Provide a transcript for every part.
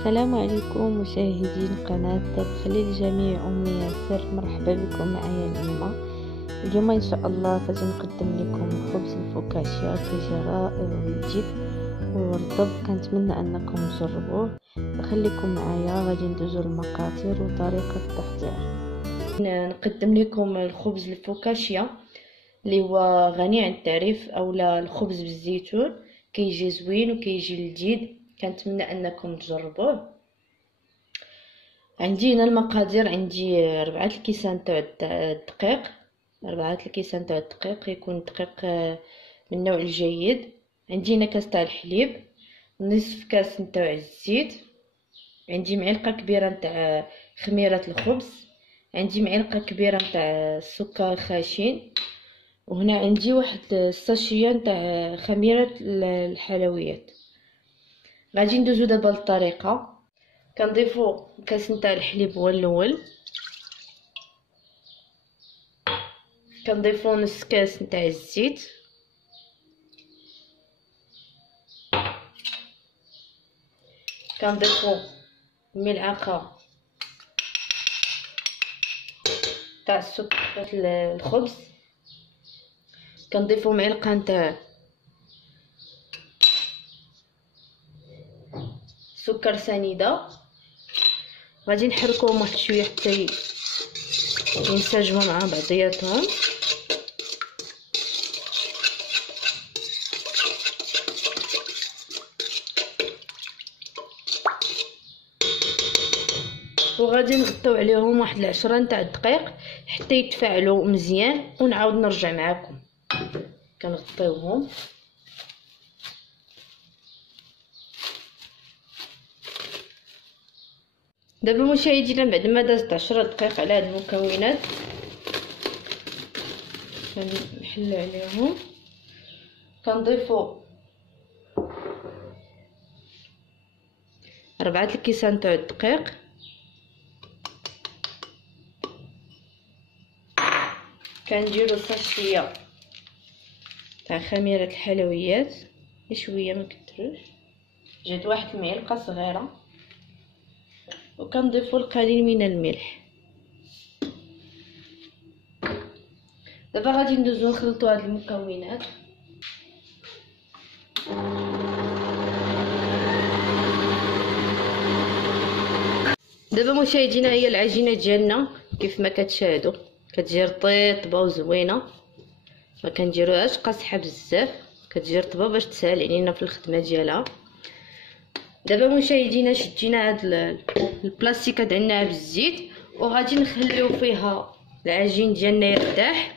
السلام عليكم مشاهدين قناة خلي الجميع أمي ياسر، مرحبا بكم معايا اليوم إن شاء الله غادي نقدم لكم خبز الفوكاشيا كيجي رائع ويجيب ورطب. كنتمنى أنكم تجربوه. خليكم معايا غادي ندوزو المقادير وطريقة التحضير. نقدم لكم الخبز الفوكاشيا اللي هو غني عن التعريف، اولا الخبز بالزيتون، كيجي زوين وكيجي لذيذ. كنتمنى انكم تجربوه. عندي هنا المقادير، عندي 4 الكيسان تاع الدقيق، 4 الكيسان تاع الدقيق، يكون دقيق من النوع الجيد. عندي هنا كاس تاع الحليب، نصف كاس نتاع الزيت، عندي معلقه كبيره نتاع خميره الخبز، عندي معلقه كبيره نتاع السكر خاشن، وهنا عندي واحد الساشيه نتاع خميره الحلويات. غادي ندوزو دابا للطريقه. كنضيفو كاس نتاع الحليب هو الاول، كنضيفو نص كاس نتاع الزيت، كنضيفو ملعقه تاع السكر الخبز، كنضيفو معلقه نتاع سكر سنيده. غادي نحركوهم واحد شويه حتى ينسجموا مع بعضياتهم. وغادي نغطيو عليهم واحد 10 نتاع الدقائق حتى يتفاعلوا مزيان، ونعاود نرجع معكم. كنغطيوهم. دابا مشاهدينا بعد ما دازت 10 دقائق على هاد المكونات، كنحلو عليهم. كنضيفو 4 الكيسان تاع الدقيق، كنديرو ساشيه تاع خميره الحلويات شويه، ما كتروش، جات واحد المعلقه صغيره، وكنضيفو القليل من الملح. دابا غادي ندوزو نخلطو هاد المكونات. دابا مشاهدينا هي العجينه ديالنا كيف ما كتشاهدوا، كتجي رطيبه وزوينه، ما كنديروهاش قاصحه بزاف، كتجي رطبه باش تسهل علينا في الخدمه ديالها. دابا مشاهدينا شدينا هاد البلاستيكه دهناها بالزيت، وغادي نخليو فيها العجين ديالنا يرتاح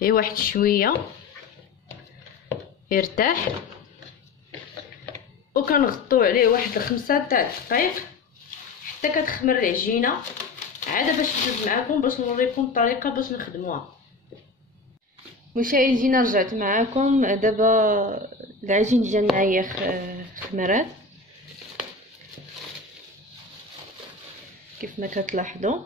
غير واحد شويه يرتاح، وكنغطيو عليه واحد 5 تاع الدقائق حتى كتخمر العجينه. عاد باش ندوز معكم باش نوريكم الطريقه باش نخدموها. مشاهدينا رجعت معكم. دابا العجين ديالنا هي خمرات كيف ما كتلاحظوا.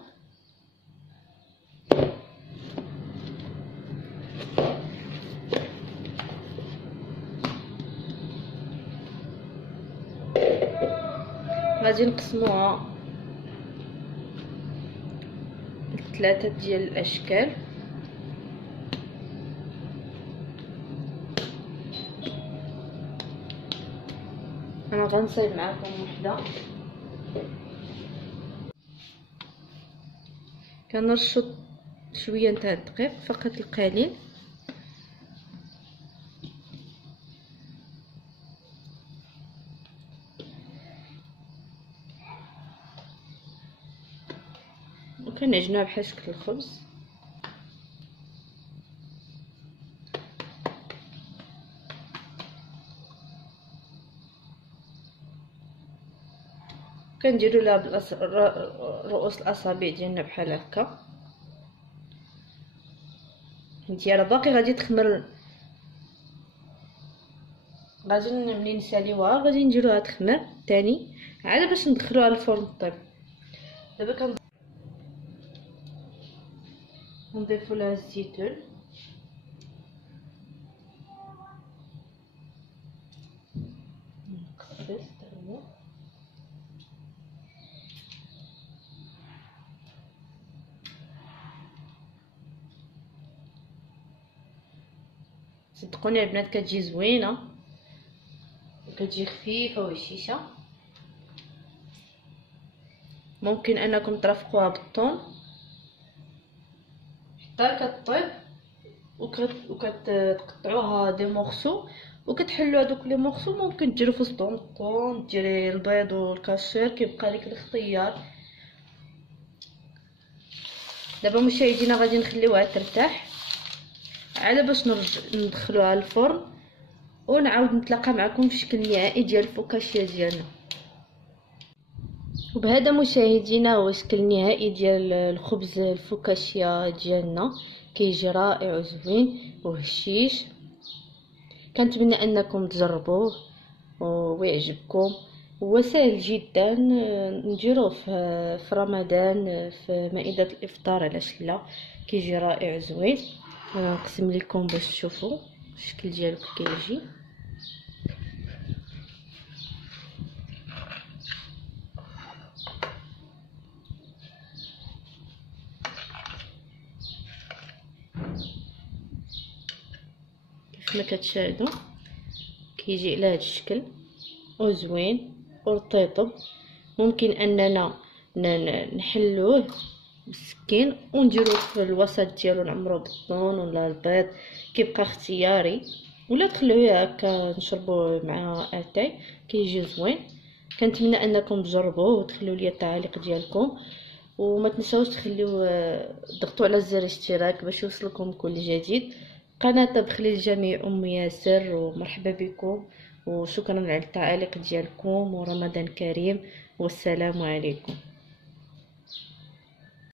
غادي نقسموها ل3 ديال الاشكال. انا غنصايب معكم وحده. كنرشط شويه نتاع الدقيق، فقط القليل، وكنعجنوها بحال شكل الخبز. كنديروا لها رؤوس الاصابع ديالنا بحال هكا. انتي راه باقي غادي تخمر، غادي ملي نساليوها غادي نديروها تخمر ثاني عاد باش ندخلوها للفرن طيب. دابا كنضيفو لها الزيتون، نقص صدقوني البنات كتجي زوينه وكتجي خفيفه وهشيشه. ممكن انكم ترافقوها بالثوم حتى كطيب وكتقطعوها دي مورسو وكتحلوا هذوك لي مورسو. ممكن ديروا في وسطهم الثوم، ديري البيض والكاشير، كيبقى لك الاختيار. دابا مشاهدينا غادي نخليوها ترتاح على باش ندخلوها للفرن ونعاود نتلاقى معكم في شكل نهائي ديال الفوكاشيا ديالنا. وبهذا مشاهدينا هو شكل نهائي ديال الخبز الفوكاشيا ديالنا، كيجي رائع وزوين وهشيش. كنتمنى انكم تجربوه ويعجبكم. هو سهل جدا نديروه في رمضان في مائدة الافطار، علاش لا، كيجي رائع زوين. نقسم لكم باش تشوفوا الشكل ديالو كيجي. كيف ما كتشاهدوا كيجي على هذا الشكل وزوين ورطيطب. ممكن اننا نحلوه بالسكين ونديروه في الوسط ديالو، نعمروه بالطون ولا البيض، كيبقى اختياري، ولا تخلوه هكا نشربوه مع اتاي كيجي زوين. كنتمنى انكم تجربوه وتخلوا لي التعاليق ديالكم، وما تنساوش تخليو ضغطوا على زر الاشتراك باش يوصلكم كل جديد. قناه طبخ للجميع ام ياسر، ومرحبا بكم وشكرا على التعاليق ديالكم، ورمضان كريم والسلام عليكم.